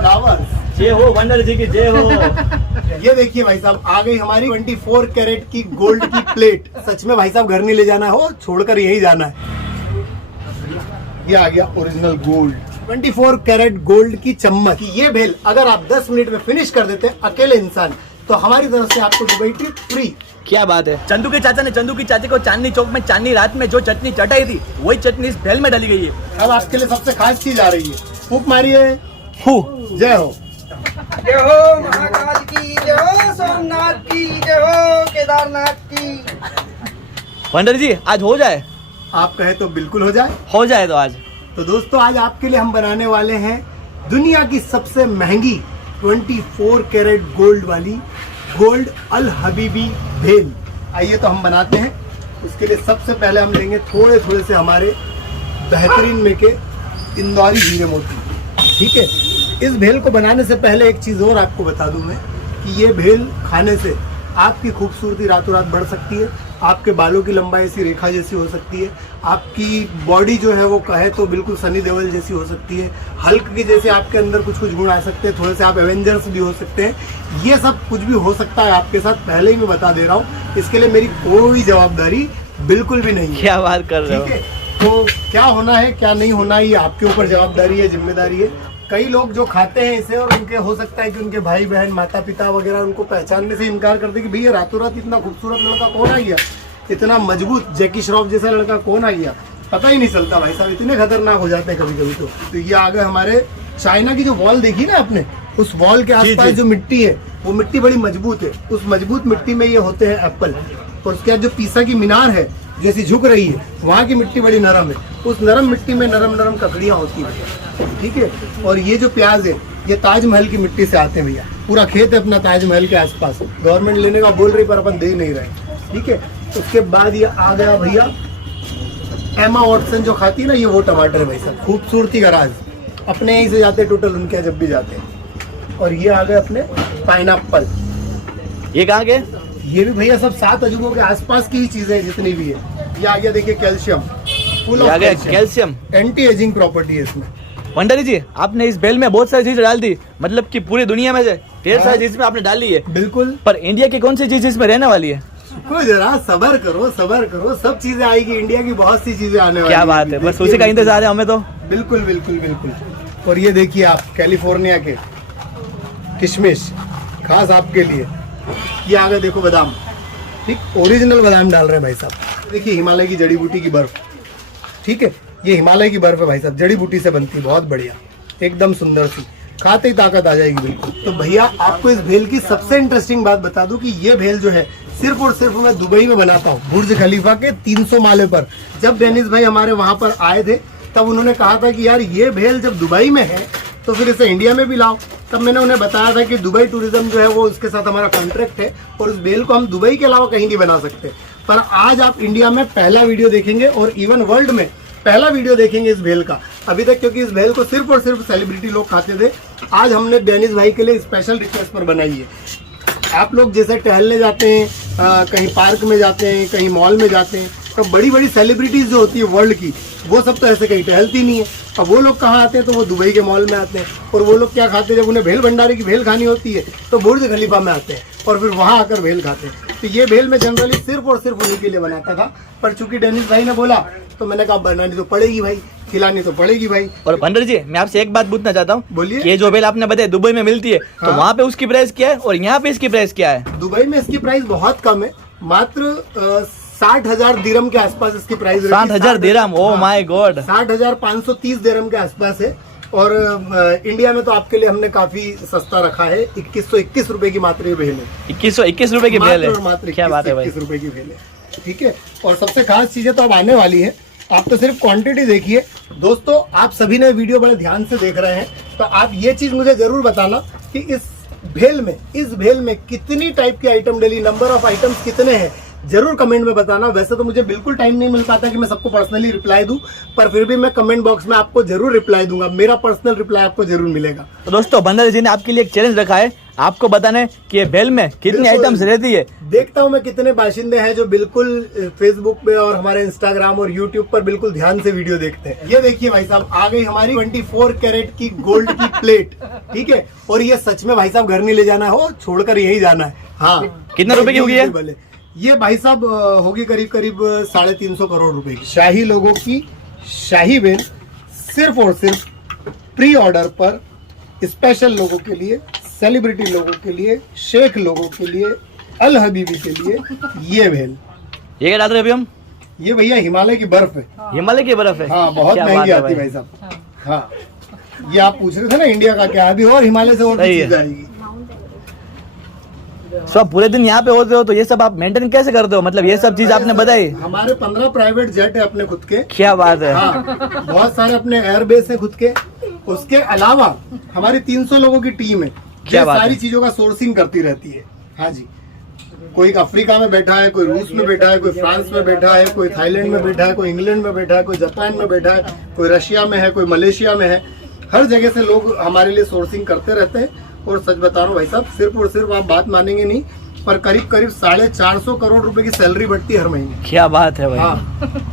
Flowers. जय हो wonder जी की जय हो। ये देखिए भाई साहब, आ गई हमारी 24 कैरेट की गोल्ड की प्लेट। सच में भाई साहब घर नहीं ले जाना हो, छोड़कर यही जाना है। ये आ गया ओरिजिनल गोल्ड 24 कैरेट गोल्ड की चम्मच। ये भेल अगर आप 10 मिनट में फिनिश कर देते अकेले इंसान, तो हमारी तरफ से आपको दुबई ट्रिप फ्री। क्या बात है। चंदू के चाचा ने चंदू की चाची को चांदनी चौक में चांदनी रात में जो चटनी चटाई थी, वही चटनी इस भेल में डाली गई है। अब आपके लिए सबसे खास चीज आ रही है, फूक मारिए। जय हो। जय हो महाकाल की, जय हो सोमनाथ की, जय हो केदारनाथ की। वंडर जी आज हो जाए। आप कहे तो बिल्कुल हो जाए। हो जाए तो आज। तो दोस्तों आज आपके लिए हम बनाने वाले हैं दुनिया की सबसे महंगी 24 कैरेट गोल्ड वाली गोल्ड अल हबीबी भेल। आइए तो हम बनाते हैं। उसके लिए सबसे पहले हम लेंगे थोड़े थोड़े से हमारे बेहतरीन में के इंदौरी हीरे मोती। ठीक है, इस भेल को बनाने से पहले एक चीज़ और आपको बता दूं मैं कि ये भेल खाने से आपकी खूबसूरती रातों रात बढ़ सकती है, आपके बालों की लंबाई ऐसी रेखा जैसी हो सकती है, आपकी बॉडी जो है वो कहे तो बिल्कुल सनी देओल जैसी हो सकती है, हल्क की जैसे आपके अंदर कुछ कुछ गुण आ सकते हैं, थोड़े से आप एवेंजर्स भी हो सकते हैं। ये सब कुछ भी हो सकता है आपके साथ, पहले ही मैं बता दे रहा हूँ। इसके लिए मेरी कोई जवाबदारी बिल्कुल भी नहीं है। क्या बात कर रहे हो। ठीक है, तो क्या होना है क्या नहीं होना है ये आपके ऊपर जवाबदारी है, जिम्मेदारी है। कई लोग जो खाते हैं इसे और उनके हो सकता है कि उनके भाई बहन माता पिता वगैरह उनको पहचानने से इनकार करते कि भैया रातों रात इतना खूबसूरत लड़का कौन आ गया, इतना मजबूत जैकी श्रॉफ जैसा लड़का कौन आ गया, पता ही नहीं चलता भाई साहब। इतने खतरनाक हो जाते हैं कभी कभी। तो ये आ गए हमारे चाइना की जो वॉल देखी ना आपने, उस वॉल के आसपास जो मिट्टी है वो मिट्टी बड़ी मजबूत है। उस मजबूत मिट्टी में ये होते हैं एप्पल। और उसके बाद जो पीसा की मीनार है जैसी झुक रही है, वहाँ की मिट्टी बड़ी नरम है। उस नरम मिट्टी में नरम नरम ककड़ियाँ होती हैं। ठीक है, और ये जो प्याज है ये ताजमहल की मिट्टी से आते हैं भैया। पूरा खेत है अपना ताजमहल के आसपास, गवर्नमेंट लेने का बोल रही पर अपन दे नहीं रहे। ठीक है, उसके बाद ये आ गया भैया एमा वॉटसन जो खाती है ना, ये वो टमाटर है भाई साहब। खूबसूरती का राज अपने यहीं से जाते टोटल उनके यहाँ जब भी जाते हैं। और ये आ गए अपने पाइनएप्पल। ये कहाँ के? ये भी भैया सब 7 अजूबों के आसपास की ही चीजें हैं जितनी भी है। ये आ गया देखिए calcium, full of calcium, anti ageing property है इसमें। वंडरी जी आपने इस बेल में बहुत सारी चीजें डाल दी, मतलब कि पूरी दुनिया में से ढेर सारी चीज में आपने डाली है। बिल्कुल, पर इंडिया की कौन सी चीज इसमें रहने वाली है? कोई जरा सबर करो, सबर करो, सब चीजें आएगी। इंडिया की बहुत सी चीजें आने वाली। क्या बात है, बस उसी का इंतजार है हमें तो। बिल्कुल बिल्कुल बिल्कुल। और ये देखिए आप कैलिफोर्निया के किशमिश खास आपके लिए। ये आ गए देखो बादाम, ठीक ओरिजिनल बादाम डाल रहे हैं भाई साहब। देखिए हिमालय की जड़ी बूटी की बर्फ। ठीक है, ये हिमालय की बर्फ है भाई साहब, जड़ी बूटी से बनती है, बहुत बढ़िया, एकदम सुंदर सी, खाते ही ताकत आ जाएगी बिल्कुल। तो भैया आपको इस भेल की सबसे इंटरेस्टिंग बात बता दूं कि ये भेल जो है सिर्फ और सिर्फ मैं दुबई में बनाता हूँ, बुर्ज खलीफा के 300 माले पर। जब डेनिस भाई हमारे वहां पर आए थे तब उन्होंने कहा था कि यार ये भेल जब दुबई में है तो फिर इसे इंडिया में भी लाओ। तब मैंने उन्हें बताया था कि दुबई टूरिज्म जो है वो उसके साथ हमारा कॉन्ट्रैक्ट है और उस भेल को हम दुबई के अलावा कहीं नहीं बना सकते। पर आज आप इंडिया में पहला वीडियो देखेंगे और इवन वर्ल्ड में पहला वीडियो देखेंगे इस भेल का। अभी तक क्योंकि इस भेल को सिर्फ और सिर्फ सेलिब्रिटी लोग खाते थे, आज हमने डेनिस भाई के लिए स्पेशल रिक्वेस्ट पर बनाई है। आप लोग जैसे टहलने जाते हैं, कहीं पार्क में जाते हैं, कहीं मॉल में जाते हैं, तो बड़ी बड़ी सेलिब्रिटीज जो होती है वर्ल्ड की, वो सब तो ऐसे कहीं टहलती नहीं है। अब वो लोग कहाँ आते हैं, तो वो दुबई के मॉल में आते हैं। और वो लोग क्या खाते हैं, जब उन्हें भेल भंडारे की भेल खानी होती है तो बुर्ज खलीफा में आते हैं और फिर वहाँ आकर भेल खाते हैं। तो ये भेल मैं जनरली सिर्फ और सिर्फ उन्हीं के लिए बनाता था, पर चूंकि डेनिस भाई ने बोला तो मैंने कहा बनानी तो पड़ेगी भाई, खिलानी तो पड़ेगी भाई। और भंडर जी मैं आपसे एक बात पूछना चाहता हूँ, बोलिए। ये जो भेल आपने बताया दुबई में मिलती है, तो वहाँ पे उसकी प्राइस क्या है और यहाँ पे इसकी प्राइस क्या है? दुबई में इसकी प्राइस बहुत कम है, मात्र 60,000 दिरहम के आसपास इसकी price. 60,000 dirham? Oh my God, 60,530 दिरहम के आसपास है। और इंडिया में तो आपके लिए हमने काफी सस्ता रखा है, 2121 रुपए की मात्र ये भेल है। 2121 रुपए की भेल है? मात्र क्या बात है भाई, 21 रुपए की भेल है। ठीक है, और सबसे खास चीजें तो अब आने वाली है। आप तो सिर्फ क्वांटिटी देखिए दोस्तों, आप सभी ने वीडियो बड़े ध्यान से देख रहे हैं, तो आप ये चीज मुझे जरूर बताना कि इस भेल में कितनी टाइप की आइटम डली, नंबर ऑफ आइटम्स कितने हैं, जरूर कमेंट में बताना। वैसे तो मुझे बिल्कुल टाइम नहीं मिल पाता कि मैं सबको पर्सनली रिप्लाई दूं, पर फिर भी मैं कमेंट बॉक्स में आपको जरूर रिप्लाई दूंगा, मेरा पर्सनल रिप्लाई आपको जरूर मिलेगा। तो दोस्तों भंडर जी ने आपके लिए एक चैलेंज रखा है, आपको बताना है कि ये भेल में कितनी आइटम्स रहती है। देखता हूँ मैं कितने बाशिंदे हैं जो बिल्कुल फेसबुक पे और हमारे इंस्टाग्राम और यूट्यूब पर बिल्कुल ध्यान से वीडियो देखते हैं। ये देखिए भाई साहब, आ गई हमारी 24 कैरेट की गोल्ड की प्लेट। ठीक है। और ये सच में भाई साहब घर नहीं ले जाना हो, छोड़कर यही जाना है। हाँ, कितने रुपए की होगी ये? भले ये भाई साहब होगी करीब करीब 350 करोड़ रुपए की। शाही लोगों की शाही बेल सिर्फ और सिर्फ प्री ऑर्डर पर, स्पेशल लोगों के लिए, सेलिब्रिटी लोगों के लिए, शेख लोगों के लिए, अल हबीबी के लिए ये भेल। ये क्या डाल रहे हैं अभी हम? ये भैया हिमालय की बर्फ है। हिमालय की बर्फ है? हाँ, बहुत क्या महंगी बात है आती है भाई साहब। हाँ, ये आप पूछ रहे थे ना इंडिया का क्या, अभी और हिमालय से और भी सही है। चीज आएगी। सब पूरे दिन यहाँ पे होते हो तो ये सब आप मेंटेन कैसे करते हो? मतलब ये सब चीज आपने बताई। हमारे 15 प्राइवेट जेट है अपने खुद के। क्या बात है। हाँ, बहुत सारे अपने एयरबेस है खुद के। उसके अलावा हमारी 300 लोगों की टीम है, क्या ये बात सारी है। चीजों का सोर्सिंग करती रहती है। हाँ जी, कोई अफ्रीका में बैठा है, कोई रूस में बैठा है, कोई फ्रांस में बैठा है, कोई थाईलैंड में बैठा है, कोई इंग्लैंड में बैठा है, कोई जापान में बैठा है, कोई रशिया में है, कोई मलेशिया में है। हर जगह से लोग हमारे लिए सोर्सिंग करते रहते हैं। और सच बता रहा हूँ भाई साहब, सिर्फ और सिर्फ आप बात मानेंगे नहीं, पर करीब करीब 450 करोड़ रुपए की सैलरी बढ़ती है हर महीने। क्या बात है भाई। हाँ,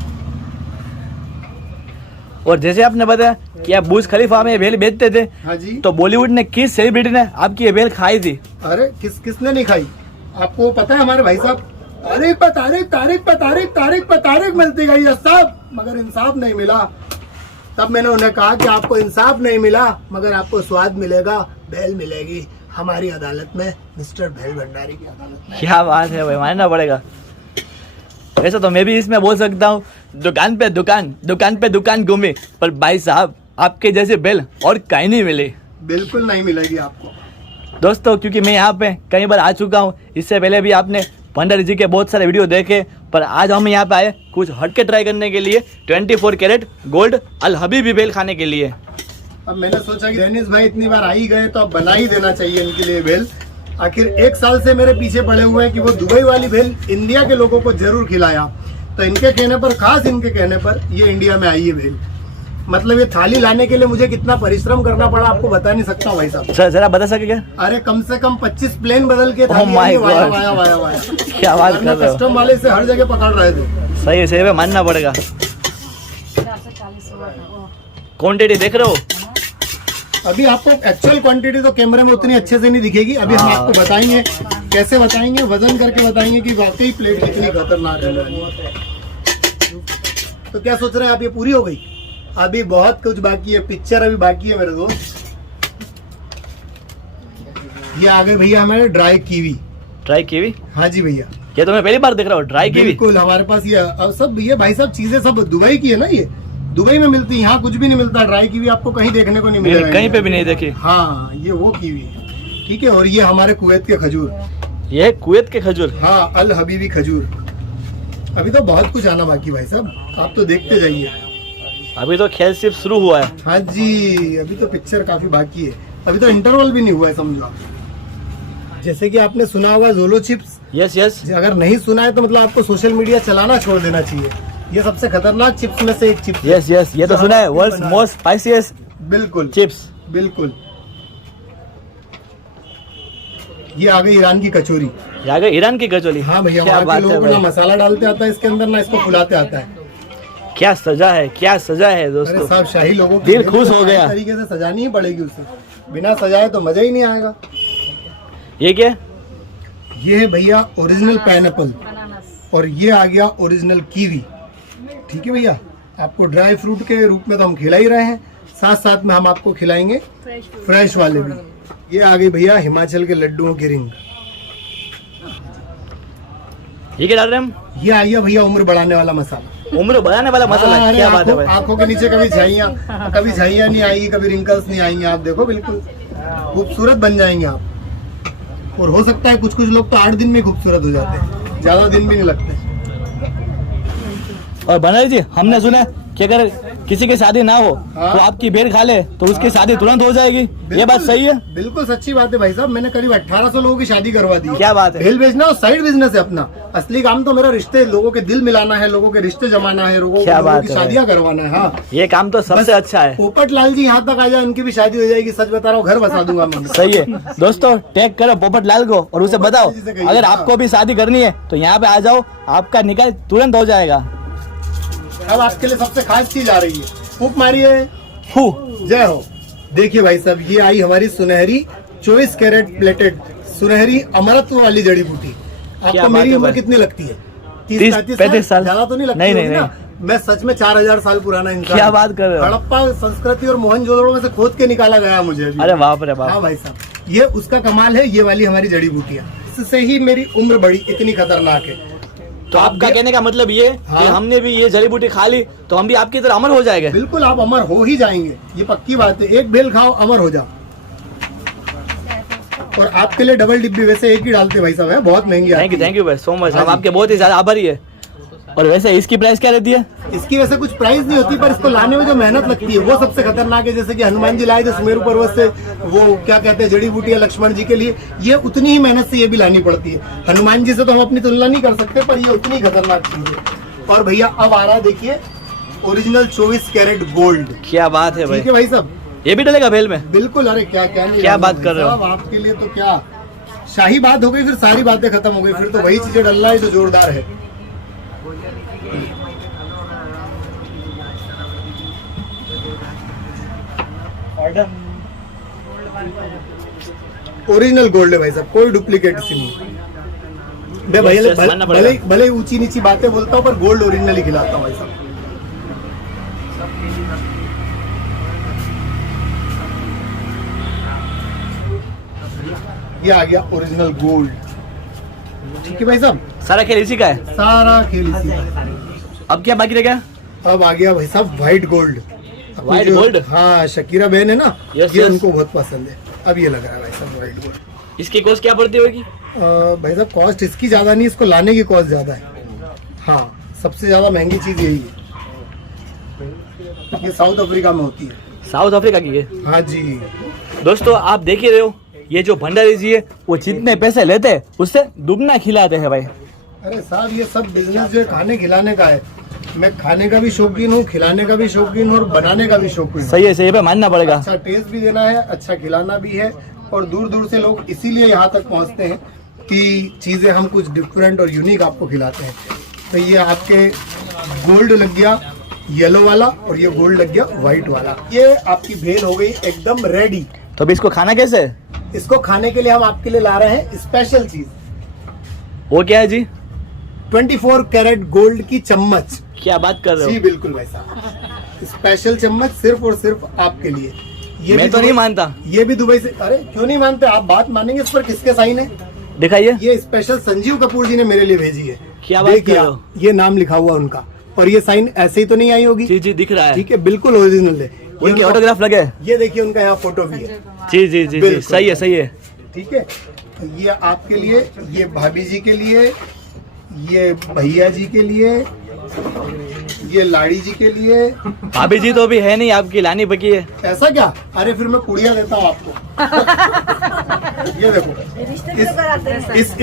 और जैसे आपने बताया कि आप बुर्ज खलीफा में ये भेल बेचते थे, हाँ जी। तो बॉलीवुड ने किस सेलिब्रिटी ने आपकी ये भेल खाई थी? अरे किसने नहीं खाई, आपको पता है? हमारे भाई साहब तारीख पे तारीख, तारीख पे तारीख, तारीख पे तारीख मिलती गई है सब, मगर इंसाफ नहीं मिला। तब मैंने उन्हें कहा कि आपको इंसाफ नहीं मिला, मगर आपको स्वाद मिलेगा, भेल मिलेगी हमारी अदालत में, मिस्टर भेल भंडारी की अदालत में। क्या बात है भाई, मानना पड़ेगा। वैसे तो मैं भी इसमें बोल सकता हूँ, दुकान पे दुकान घूमी, पर भाई साहब आपके जैसे भेल और कहीं नहीं मिली। बिल्कुल नहीं मिलेगी आपको दोस्तों, क्योंकि मैं यहाँ पे कई बार आ चुका हूँ, इससे पहले भी आपने भंडारी जी के बहुत सारे वीडियो देखे, पर आज हम यहाँ पे आए कुछ हटके ट्राई करने के लिए, 24 कैरेट गोल्ड अल हबीबी भेल खाने के लिए। अब मैंने सोचा कि डेनिस भाई इतनी बार आ ही गए तो अब बना ही देना चाहिए इनके लिए भेल। आखिर 1 साल से मेरे पीछे पड़े हुए हैं कि वो दुबई वाली भेल इंडिया के लोगों को जरूर खिलाया, तो इनके कहने पर, खास इनके कहने पर ये इंडिया में आई है भेल। मतलब ये थाली लाने के लिए मुझे कितना परिश्रम करना पड़ा आपको बता नहीं सकता भाई साहब। जरा बता सके क्या? अरे कम से कम 25 प्लेन बदल के Oh my God. वाया। क्या बात कर रहे हो? कस्टम वाले से हर जगह पकड़ रहे थे। सही है, मानना पड़ेगा। क्वांटिटी देख रहे हो? अभी आपको एक्चुअल क्वांटिटी तो कैमरे में उतनी अच्छे से नहीं दिखेगी, अभी हम हाँ। आपको बताएंगे, कैसे बताएंगे, वजन करके बताएंगे कि वाकई प्लेट कितनी खतरनाक है। तो क्या सोच रहे हैं आप, ये पूरी हो गई? अभी बहुत कुछ बाकी है, पिक्चर अभी बाकी है मेरे दोस्त। ये आ गए भैया हमारे ड्राई कीवी। Try kiwi? हाँ जी भैया, ये तो मैं पहली बार देख रहा हूँ, ड्राई कीवी। बिल्कुल हमारे पास ये अब सब, ये भाई साहब चीजें सब दुबई की है ना, ये दुबई में मिलती है, यहाँ कुछ भी नहीं मिलता। ड्राई कीवी आपको कहीं देखने को नहीं मैंने मिलेगा, कहीं पे भी नहीं देखी। हाँ, ये वो कीवी है, ठीक है। और ये हमारे कुवैत के खजूर, ये कुवैत के खजूर। हाँ, अल हबीबी खजूर। अभी तो बहुत कुछ आना बाकी भाई साहब, आप तो देखते जाइए। अभी तो खेल सिर्फ शुरू हुआ है। हाँ जी, अभी तो पिक्चर काफी बाकी है, अभी तो इंटरवल भी नहीं हुआ है समझो आप। जैसे कि आपने सुना होगा जोलो चिप्स। Yes yes. अगर नहीं सुना है तो मतलब आपको सोशल मीडिया चलाना छोड़ देना चाहिए। ये सबसे खतरनाक चिप्स में से एक चिप्स है। यस यस, ये तो सुना है, वर्ल्ड्स मोस्ट स्पाइसीएस्ट बिल्कुल चिप्स। बिल्कुल। ये आ गई ईरान की कचौरी। ये आ गई ईरान की कचौली। हाँ भैया, क्या वहाँ बात के है लोगों को ना भाई, मसाला डालते आता है इसके अंदर, ना इसको फुलाते आता है। क्या सजा है, क्या सजा है अरे दोस्तों। साहब, शाही लोगों की दिल भेल खुश तो हो गया। सारी तरीके से सजानी ही पड़ेगी उसे, बिना सजाए तो मजा ही नहीं आएगा। ये क्या? ये है भैया ओरिजिनल पाइनएप्पल, और ये आ गया ओरिजिनल कीवी। ठीक है भैया, आपको ड्राई फ्रूट के रूप में तो हम खिला ही रहे हैं, साथ साथ में हम आपको खिलाएंगे फ्रेश वाले भी। ये आ गई भैया हिमाचल के लड्डुओं की रिंग। ये क्या डाल रहे हैं हम? ये आ गया भैया उम्र बढ़ाने वाला मसाला। उम्र बढ़ाने वाला मसाला। हाँ, अरे क्या बात है भाई। आंखों के नीचे कभी झाइयाँ नहीं आएगी, कभी रिंकल्स नहीं आएंगे। आप देखो बिल्कुल खूबसूरत बन जाएंगे आप। और हो सकता है कुछ कुछ लोग तो 8 दिन में खूबसूरत हो जाते हैं, ज्यादा दिन भी नहीं लगते। और भंडारी जी, हमने सुना है कि अगर किसी की शादी ना हो हाँ। तो आपकी भेल खा ले तो उसकी शादी तुरंत हो जाएगी। ये बात सही है? बिल्कुल सच्ची बात है भाई साहब, मैंने करीब 1800 लोगों की शादी करवा दी। क्या बात है। भेल बेचना और साइड बिजनेस है अपना। असली काम तो मेरा रिश्ते, लोगों के दिल मिलाना है, लोगों के रिश्ते जमाना है, लोगों क्या लोगों बात की है शादियां करवाना है। हाँ, ये काम तो सबसे अच्छा है। पोपट लाल जी यहाँ तक आ जाए, उनकी भी शादी हो जाएगी। सच बता रहा हूँ, घर बसा दूंगा मैं। सही है दोस्तों, टैग करो पोपट लाल को और उसे बताओ अगर आपको भी शादी करनी है तो यहाँ पे आ जाओ, आपका निकाह तुरंत हो जाएगा। अब आपके लिए सबसे खास चीज आ रही है, फूक मारिए, फू। जय हो। देखिए भाई साहब, ये आई हमारी सुनहरी 24 कैरेट प्लेटेड सुनहरी अमरत्व वाली जड़ी बूटी। क्या आपको बात मेरी है उम्र भाई। कितनी लगती है? 30-35 साल। ज्यादा तो नहीं लगती नहीं, होगी नहीं, ना? मैं सच में 4000 साल पुराना इंसान। क्या बात कर रहे हो? हड़प्पा संस्कृति और मोहनजोदड़ो में से खोद के निकाला गया मुझे अभी। अरे बाप रे बाप। हाँ भाई साहब, ये उसका कमाल है, ये वाली हमारी जड़ी बूटियाँ। इससे ही मेरी उम्र बढ़ी, इतनी खतरनाक है। तो आपका कहने का मतलब ये हाँ। कि हमने भी ये जड़ी बूटी खा ली तो हम भी आपकी तरह अमर हो जाएंगे। बिल्कुल, आप अमर हो ही जाएंगे, ये पक्की बात है। एक बेल खाओ, अमर हो जाओ। और आपके लिए डबल डिब्बी वैसे एक ही डालते भाई साहब, है बहुत महंगी आती है। थैंक यू भाई सो मच। हाँ हम जी। आपके बहुत ही ज्यादा आभारी है। और वैसे इसकी प्राइस क्या रहती है? इसकी वैसे कुछ प्राइस नहीं होती, पर इसको लाने में जो मेहनत लगती है वो सबसे खतरनाक है। जैसे कि हनुमान जी लाए थे सुमेरु पर्वत से, वो क्या कहते हैं जड़ी बूटी है लक्ष्मण जी के लिए, ये उतनी ही मेहनत से ये भी लानी पड़ती है। हनुमान जी से तो हम अपनी तुलना नहीं कर सकते, पर ये उतनी खतरनाक चीज है। और भैया अब आ रहा है, देखिए ओरिजिनल 24 कैरेट गोल्ड। क्या बात है भाई। ठीक है भाई साहब, ये भी डलेगा भेल में? बिल्कुल। अरे क्या क्या नहीं क्या डालना बात भाई कर रहे हो? साहब, आपके लिए तो क्या शाही बात हो गई, फिर सारी बातें खत्म हो गई। फिर तो वही चीजें डलना है जो जोरदार है। ओरिजिनल गोल्ड है भाई साहब, कोई डुप्लीकेट इसी नहीं। मैं भैया Yes, yes, मानना पड़ेगा। भले ऊंची नीची बातें बोलता हूँ, पर गोल्ड ओरिजिनल ही खिलाता हूँ भाई साहब। ये आ गया ओरिजिनल गोल्ड। ठीक है भाई साहब, सारा खेल इसी का है। सारा खेल इसी का है। अब क्या बाकी रह गया? अब आ गया भाई साहब व्हाइट गोल्ड। White gold? हाँ, शकीरा बहन है ना, Yes, ये yes. उनको बहुत पसंद है। अब ये लग रहा है भाई साहब व्हाइट गोल्ड। इसकी कॉस्ट क्या पड़ती होगी? भाई साहब कॉस्ट इसकी ज्यादा नहीं, इसको लाने की कॉस्ट ज्यादा है। हाँ, सबसे ज्यादा महंगी चीज यही है। ये साउथ अफ्रीका में होती है। साउथ अफ्रीका की है। हाँ जी। दोस्तों आप देख ही रहे हो, ये जो भंडारी जी है वो जितने पैसे लेते हैं उससे दुगना खिलाते हैं भाई। अरे साहब, ये सब बिजनेस जो है खाने खिलाने का है। मैं खाने का भी शौकीन हूँ, खिलाने का भी शौकीन हूँ और बनाने का भी शौकीन हूँ। सही है भाई, मानना पड़ेगा। अच्छा टेस्ट भी देना है, अच्छा खिलाना भी है। और दूर दूर से लोग इसीलिए यहाँ तक पहुँचते हैं कि चीज़ें हम कुछ डिफरेंट और यूनिक आपको खिलाते हैं। तो ये आपके गोल्ड लग गया येलो वाला, और ये गोल्ड लग गया व्हाइट वाला। ये आपकी भेल हो गई एकदम रेडी। तो अभी इसको खाना कैसे है? इसको खाने के लिए हम आपके लिए ला रहे हैं स्पेशल चीज। वो क्या है जी? 24 कैरेट गोल्ड की चम्मच। क्या बात कर रहे जी हो? बिल्कुल भाई साहब, स्पेशल चम्मच सिर्फ और सिर्फ आपके लिए। ये मैं भी तो नहीं दुबई- मानता। ये भी दुबई से। अरे क्यों नहीं मानते आप? बात मानेंगे। इस पर किसके साइन है? दिखाइए। ये स्पेशल संजीव कपूर जी ने मेरे लिए भेजी है। क्या बात देखिए कर रहे हो? आप, ये नाम लिखा हुआ उनका, और ये साइन ऐसे ही तो नहीं आई होगी। जी जी दिख रहा है। ठीक है, बिल्कुल ओरिजिनल है। ये उनके उनका- ऑटोग्राफ लगे। ये देखिए उनका यहाँ फोटो भी है। जी जी जी जी बिल्कुल। सही है सही है। ठीक है, ये आपके लिए, ये भाभी जी के लिए, ये भैया जी के लिए, ये लाड़ी जी के लिए। भाभी जी तो अभी है नहीं, आपकी लानी बकी है। ऐसा क्या? अरे फिर मैं पुड़िया देता हूँ आपको। ये देखो,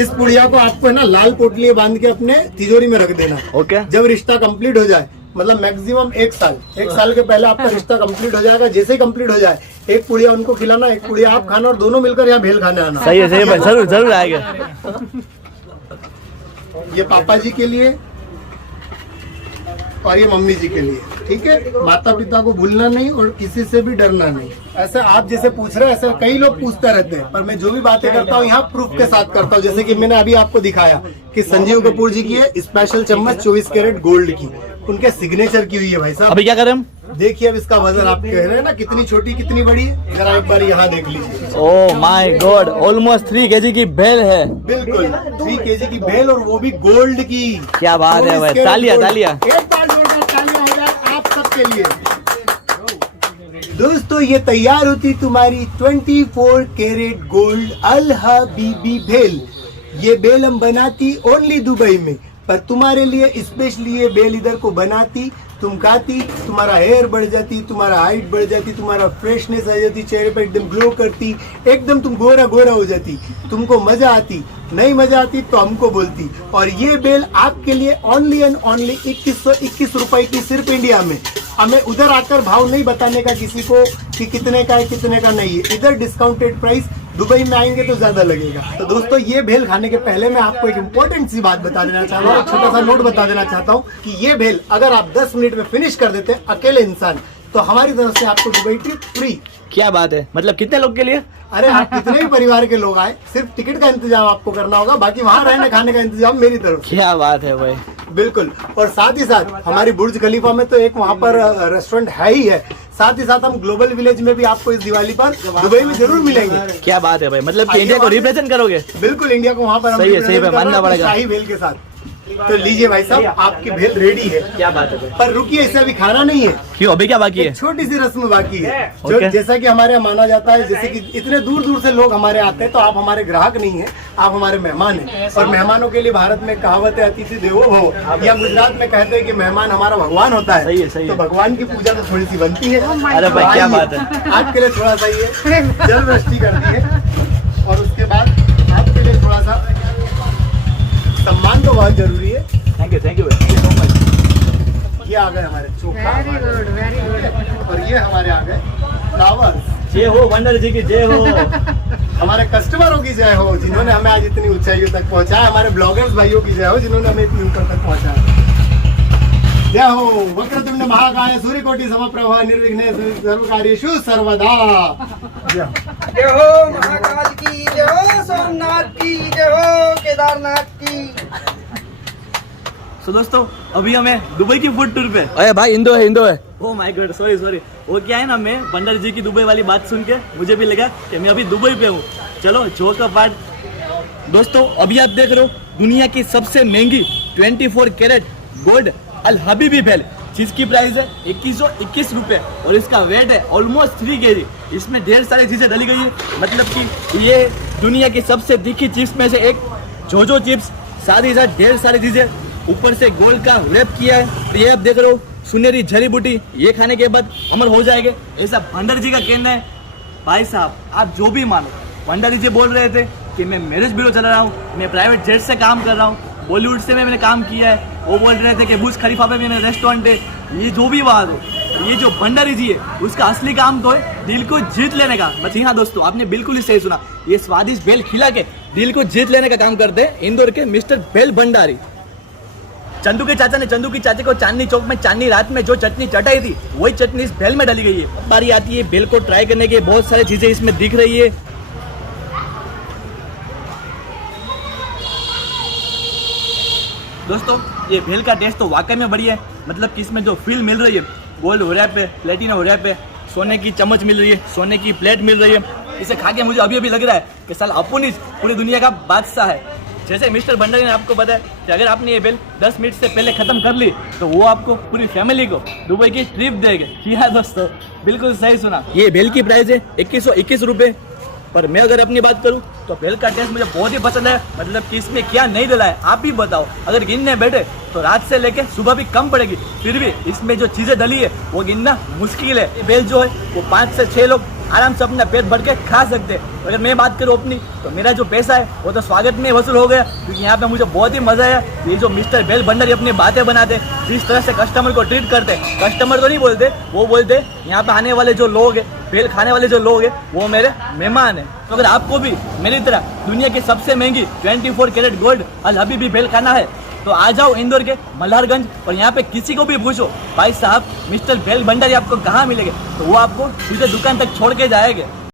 इस पुड़िया को आपको है ना लाल पोटली बांध के अपने तिजोरी में रख देना। ओके। जब रिश्ता कंप्लीट हो जाए, मतलब मैक्सिमम 1 साल, 1 साल के पहले आपका रिश्ता कंप्लीट हो जाएगा। जैसे ही कंप्लीट हो जाए, एक पुड़िया उनको खिलाना, एक पुड़िया आप खाना, और दोनों मिलकर यहाँ भेल खाने आना। सही है भाई, जरूर जरूर आएगा। ये पापा जी के लिए और ये मम्मी जी के लिए। ठीक है, माता पिता को भूलना नहीं और किसी से भी डरना नहीं। ऐसे आप जैसे पूछ रहे हैं, ऐसे कई लोग पूछते रहते हैं, पर मैं जो भी बातें करता हूँ यहाँ प्रूफ के साथ करता हूँ। जैसे कि मैंने अभी आपको दिखाया कि संजीव कपूर जी की है स्पेशल चम्मच 24 कैरेट गोल्ड की, उनके सिग्नेचर की हुई है भाई साहब। अभी क्या करें हम? देखिए अब इसका वजन आप कह रहे हैं ना कितनी छोटी कितनी बड़ी है, जरा एक बार यहाँ देख लीजिए। Oh my God, almost 3 kg की भेल है। बिल्कुल 3 kg की भेल, और वो भी गोल्ड की। क्या बात है भाई, 24 कैरेट तालियां गोल्ड। तालियां। एक बार जोरदार तालियां हो जाए आप सबके लिए। दोस्तों ये तैयार होती तुम्हारी 24 कैरेट गोल्ड अल हबीबी भेल। ये भेल हम बनाती ओनली दुबई में, पर तुम्हारे लिए स्पेशली ये भेल इधर को बनाती, तुम खाती, तुम्हारा हेयर बढ़ जाती, तुम्हारा हाइट बढ़ जाती, तुम्हारा फ्रेशनेस आ जाती, चेहरे पर एकदम ग्लो करती, एकदम तुम गोरा गोरा हो जाती, तुमको मजा आती। नहीं मजा आती तो हमको बोलती। और ये बेल आपके लिए ओनली एंड ओनली 2121 रुपए की, सिर्फ इंडिया में। हमें उधर आकर भाव नहीं बताने का किसी को कि कितने का है कितने का नहीं है। इधर डिस्काउंटेड प्राइस, दुबई में आएंगे तो ज्यादा लगेगा। तो दोस्तों ये भेल खाने के पहले मैं आपको एक इम्पोर्टेंट सी बात बता देना चाहता हूँ, छोटा सा नोट बता देना चाहता हूँ कि ये भेल अगर आप 10 मिनट में फिनिश कर देते हैं अकेले इंसान, तो हमारी तरफ से आपको दुबई ट्रिप फ्री। क्या बात है, मतलब कितने लोग के लिए? अरे आप कितने भी परिवार के लोग आए, सिर्फ टिकट का इंतजाम आपको करना होगा, बाकी वहाँ रहने खाने का इंतजाम मेरी तरफ से। क्या बात है भाई। बिल्कुल। और साथ ही साथ हमारी बुर्ज खलीफा में तो एक वहाँ पर रेस्टोरेंट है ही है, साथ ही साथ हम ग्लोबल विलेज में भी आपको इस दिवाली पर दुबई में जरूर मिलेंगे। क्या बात है भाई, मतलब कि इंडिया को रिप्रेजेंट करोगे? बिल्कुल, इंडिया को वहाँ पर हम सही है, represent कर रहे हैं मानना अपनी पड़ेगा। शाही भेल के साथ। तो लीजिए भाई साहब, आपकी भेल रेडी है। क्या बात है भाई। पर रुकिए, इसे अभी खाना नहीं है, क्यों, अभी क्या बाकी है? एक छोटी सी रस्म बाकी है। जो ओके। जैसा कि हमारे यहाँ माना जाता है, जैसे कि इतने दूर दूर से लोग हमारे आते हैं, तो आप हमारे ग्राहक नहीं हैं, आप हमारे मेहमान हैं। और मेहमानों के लिए भारत में कहावत है, अतिथि देवो भव, या गुजरात में कहते हैं कि मेहमान हमारा भगवान होता सही है, है। सही तो है। भगवान की पूजा तो थोड़ी सी बनती है। अरे भाई, क्या बात है। आपके लिए थोड़ा सा ये जल वृष्टि कर दी है, और उसके बाद आपके लिए थोड़ा सा सम्मान तो बहुत जरूरी है। थैंक यू भाई, सो मच। ये आ गए हमारे चोखा, वेरी गुड। और ये हमारे आ गए फ्लावर्स। जय हो भंडारी जी की जय हो। हमारे कस्टमरों की जय हो, जिन्होंने हमें आज इतनी ऊंचाइयों तक पहुंचाया। हमारे ब्लॉगर्स भाइयों की जय हो, जिन्होंने हमें इतनी ऊपर तक पहुंचाया। जय हो वक्रतुंड महाकाय सूर्यकोटि समप्रभ निर्विघ्ने सर्वकार्येषु सर्वदा। जय हो। जय हो महाकाल की जय हो, सोमनाथ की जय हो, केदारनाथ की। तो दोस्तों, अभी हमें दुबई की फूड टूर पे। अरे भाई, इंदो है। Oh my God, sorry. वो क्या है ना, मैं भंडारी जी की दुबई वाली बात सुन के मुझे भी लगा कि मैं अभी दुबई पे हूँ। चलो जोक का पार्ट। दोस्तों, अभी आप देख रहे हो दुनिया की सबसे महंगी 24 कैरेट गोल्ड अल हबीबी भेल, जिसकी प्राइस है 2121 रुपये, और इसका वेट है ऑलमोस्ट 3 kg। इसमें ढेर सारी चीज़ें डली गई है, मतलब कि ये दुनिया की सबसे तीखी चिप्स में से एक जोजो चिप्स, साथ ही साथ ढेर सारी चीज़ें, ऊपर से गोल्ड का रैप किया है। तो ये आप देख रहे हो सुनहरी जड़ी बूटी, ये खाने के बाद अमर हो जाएंगे, ऐसा भंडारी जी का कहना है। भाई साहब, आप जो भी मानो, भंडारी जी बोल रहे थे कि मैं मैरिज ब्यूरो चला रहा हूँ, मैं प्राइवेट जेट से काम कर रहा हूँ, बॉलीवुड से मैंने काम किया है। वो बोल रहे थे कि बुर्ज खलीफा पे भी मेरा रेस्टोरेंट है। ये जो भी बात हो, ये जो भंडारी जी है, उसका असली काम तो है दिल को जीत लेने का। बस हाँ दोस्तों, आपने बिल्कुल ही सही सुना, ये स्वादिष्ट भेल खिला के दिल को जीत लेने का काम करते हैं इंदौर के मिस्टर भेल भंडारी। चंदू के चाचा ने चंदू की चाची को चांदनी चौक में चांदनी रात में जो चटनी चटाई थी, वही चटनी इस भेल में डाली गई है। अब बारी आती है भेल को ट्राई करने की। बहुत सारी चीजें इसमें दिख रही है। दोस्तों, ये भेल का टेस्ट तो वाकई में बढ़िया है, मतलब कि इसमें जो फील मिल रही है, गोल्ड हो रहा है, प्लेटिना हो रहा है, सोने की चम्मच मिल रही है, सोने की प्लेट मिल रही है। इसे खा के मुझे अभी लग रहा है कि साल अपन ही पूरी दुनिया का बादशाह है। जैसे मिस्टर भंडारी ने आपको बताया कि अगर आपने ये बिल 10 मिनट से पहले खत्म कर ली, तो वो आपको पूरी फैमिली को दुबई की ट्रिप देंगे। क्या दोस्तों, बिल्कुल सही सुना। ये भेल की प्राइस है 2121 रुपये। पर मैं अगर अपनी बात करूं तो भेल का टेस्ट मुझे बहुत ही पसंद है, मतलब कि इसमें क्या नहीं डला है आप ही बताओ। अगर गिनने बैठे तो रात से लेके सुबह भी कम पड़ेगी, फिर भी इसमें जो चीज़ें डली है वो गिनना मुश्किल है। ये भेल जो है वो 5 से 6 लोग आराम से अपना पेट भर के खा सकते हैं। अगर मैं बात करूँ अपनी, तो मेरा जो पैसा है वो तो स्वागत में वसूल हो गया, क्योंकि यहाँ पे मुझे बहुत ही मजा आया। ये जो मिस्टर भेल भंडारी अपनी बातें बनाते, जिस तरह से कस्टमर को ट्रीट करते, कस्टमर तो नहीं बोलते, वो बोलते यहाँ पे आने वाले जो लोग हैं, भेल खाने वाले जो लोग हैं, वो मेरे मेहमान हैं। तो अगर आपको भी मेरी तरह दुनिया की सबसे महंगी 24 कैरेट गोल्ड अल हबीबी भेल खाना है, तो आ जाओ इंदौर के मल्हारगंज, और यहाँ पे किसी को भी पूछो भाई साहब मिस्टर भेल भंडारी आपको कहाँ मिलेंगे, तो वो आपको सीधे दुकान तक छोड़ के जाएंगे।